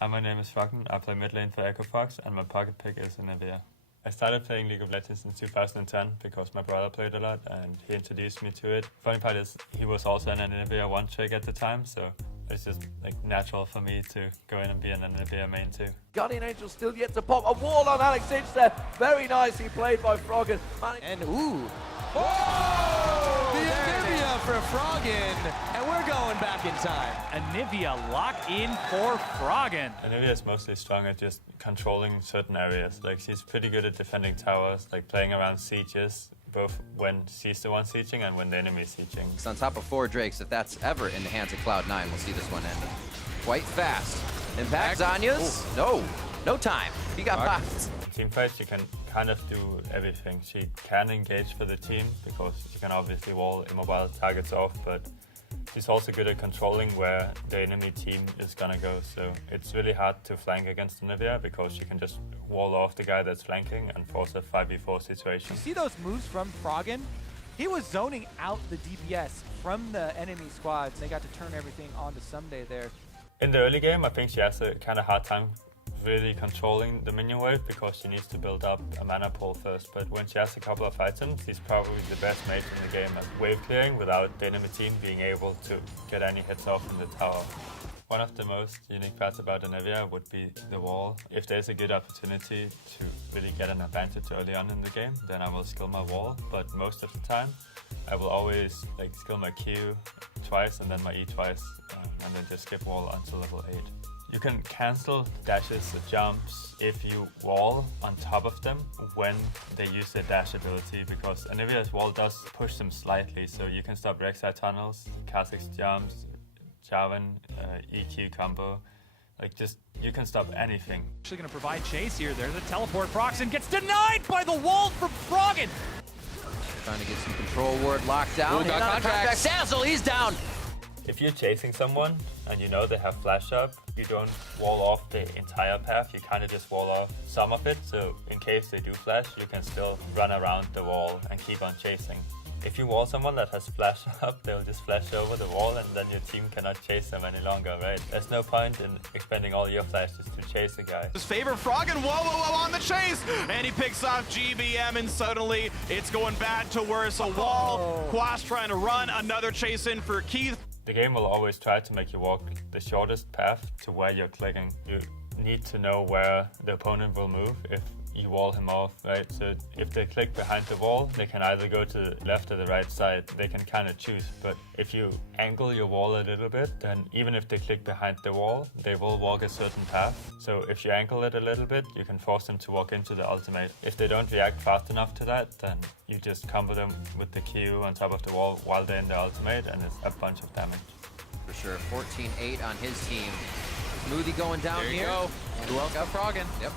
My name is Froggen. I play mid lane for Echo Fox, and my pocket pick is Anivia. I started playing League of Legends in 2010 because my brother played a lot and he introduced me to it. Funny part is he was also an Anivia one trick at the time, so it's just like natural for me to go in and be an Anivia main too. Guardian Angel still yet to pop. A wall on Alex Inch there. Very nicely played by Froggen. And ooh. Oh! The Anivia for Froggen. And we're going back in time. Anivia lock in for Froggen. Anivia is mostly strong at just controlling certain areas. Like she's pretty good at defending towers, like playing around sieges, both when she's the one sieging and when the enemy is sieging. It's on top of 4 Drakes. If that's ever in the hands of Cloud9, we'll see this one end quite fast. Impact Zanya's? No time. He got popped. In teamfights, she can kind of do everything. She can engage for the team because she can obviously wall immobile targets off, but she's also good at controlling where the enemy team is gonna go. So it's really hard to flank against Anivia because she can just wall off the guy that's flanking and force a 5v4 situation. You see those moves from Froggen? He was zoning out the DPS from the enemy squads, and they got to turn everything onto Someday there. In the early game, I think she has a kind of hard time really controlling the minion wave because she needs to build up a mana pool first, but when she has a couple of items, she's probably the best mate in the game at wave clearing without the enemy team being able to get any hits off in the tower. One of the most unique parts about Anivia would be the wall. If there's a good opportunity to really get an advantage early on in the game, then I will skill my wall, but most of the time I will always like skill my Q twice and then my E twice, and then just skip wall until level 8. You can cancel dashes or jumps if you wall on top of them when they use their dash ability, because Anivia's wall does push them slightly, so you can stop Rek'Sai tunnels, Kha'Zix jumps, Jarvan, EQ combo. Like just, you can stop anything. Actually gonna provide chase here. There's a teleport. Froggen gets denied by the wall from Froggen. Trying to get some control ward locked down. Ooh, got contracts. Dazzle, he's down. If you're chasing someone and you know they have flash up, you don't wall off the entire path, you kind of just wall off some of it, so in case they do flash, you can still run around the wall and keep on chasing. If you wall someone that has flash up, they'll just flash over the wall and then your team cannot chase them any longer, right? There's no point in expending all your flashes to chase the guy. His favorite Froggen, whoa, on the chase! And he picks off GBM and suddenly it's going bad to worse. A wall, Quas trying to run, another chase in for Keith. The game will always try to make you walk the shortest path to where you're clicking. You need to know where the opponent will move if you wall him off, right? So if they click behind the wall, they can either go to the left or the right side. They can kind of choose, but if you angle your wall a little bit, then even if they click behind the wall, they will walk a certain path. So if you angle it a little bit, you can force them to walk into the ultimate. If they don't react fast enough to that, then you just combo them with the Q on top of the wall while they're in the ultimate, and it's a bunch of damage. For sure, 14-8 on his team. Smoothie going down There you here. go. Who else got Froggen? Yep.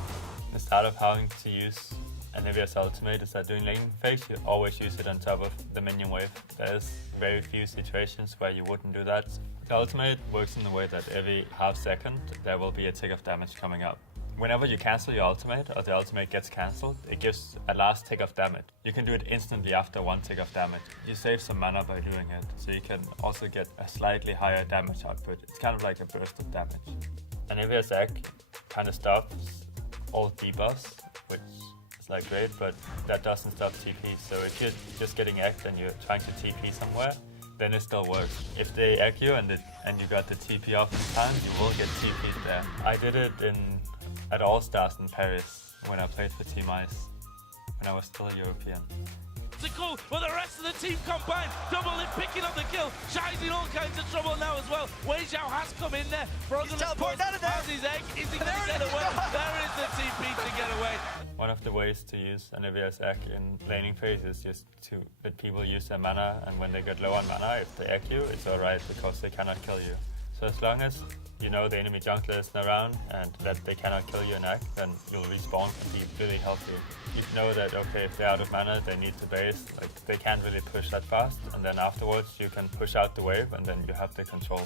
The start of having to use Anivia's ultimate is that during laning phase, you always use it on top of the minion wave. There's very few situations where you wouldn't do that. The ultimate works in the way that every half second, there will be a tick of damage coming up. Whenever you cancel your ultimate, or the ultimate gets cancelled, it gives a last tick of damage. You can do it instantly after 1 tick of damage. You save some mana by doing it, so you can also get a slightly higher damage output. It's kind of like a burst of damage. Anivia's egg kind of stops all debuffs, which is like great, but that doesn't stop TP. So if you're just getting egged and you're trying to TP somewhere, then it still works. If they egg you and you got the TP off in time, you will get TP'd there. I did it at All Stars in Paris when I played for Team Ice, when I was still a European. Cool, but the rest of the team combined, double it, picking up the kill. Shy's in all kinds of trouble now as well. Wei Zhao has come in there. Froggen has his egg. Is he going to get away? There is the TP to get away. One of the ways to use Anivia's egg in laning phase is just to let people use their mana, and when they get low on mana, if they egg you, it's alright because they cannot kill you. So as long as you know the enemy jungler isn't around and that they cannot kill you in egg, then you'll respawn and be really healthy. You know that, okay, if they're out of mana, they need to base, like they can't really push that fast, and then afterwards you can push out the wave and then you have the control.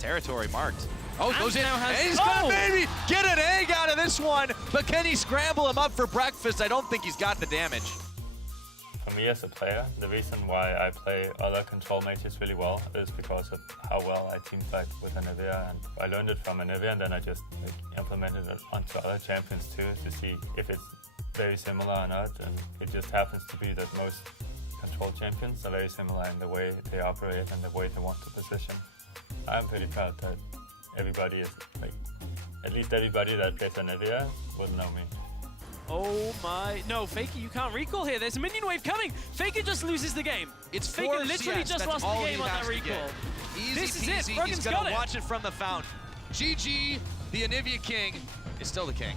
Territory marked. Oh, goes in. now has- And he's gonna maybe get an egg out of this one, but can he scramble him up for breakfast? I don't think he's got the damage. For me as a player, the reason why I play other control mages really well is because of how well I teamfight with Anivia, and I learned it from Anivia, and then I just implemented it onto other champions too to see if it's very similar or not. And it just happens to be that most control champions are very similar in the way they operate and the way they want to position. I'm pretty proud that everybody is at least everybody that plays Anivia would know me. Oh my, no, Faker, you can't recall here. There's a minion wave coming. Faker just loses the game. It's Faker forced, literally yes, just that's lost all the he game on has that to recall. get. Easy This is peasy, it. Froggen's he's gonna got it. watch it from the fountain. GG, the Anivia King is still the king.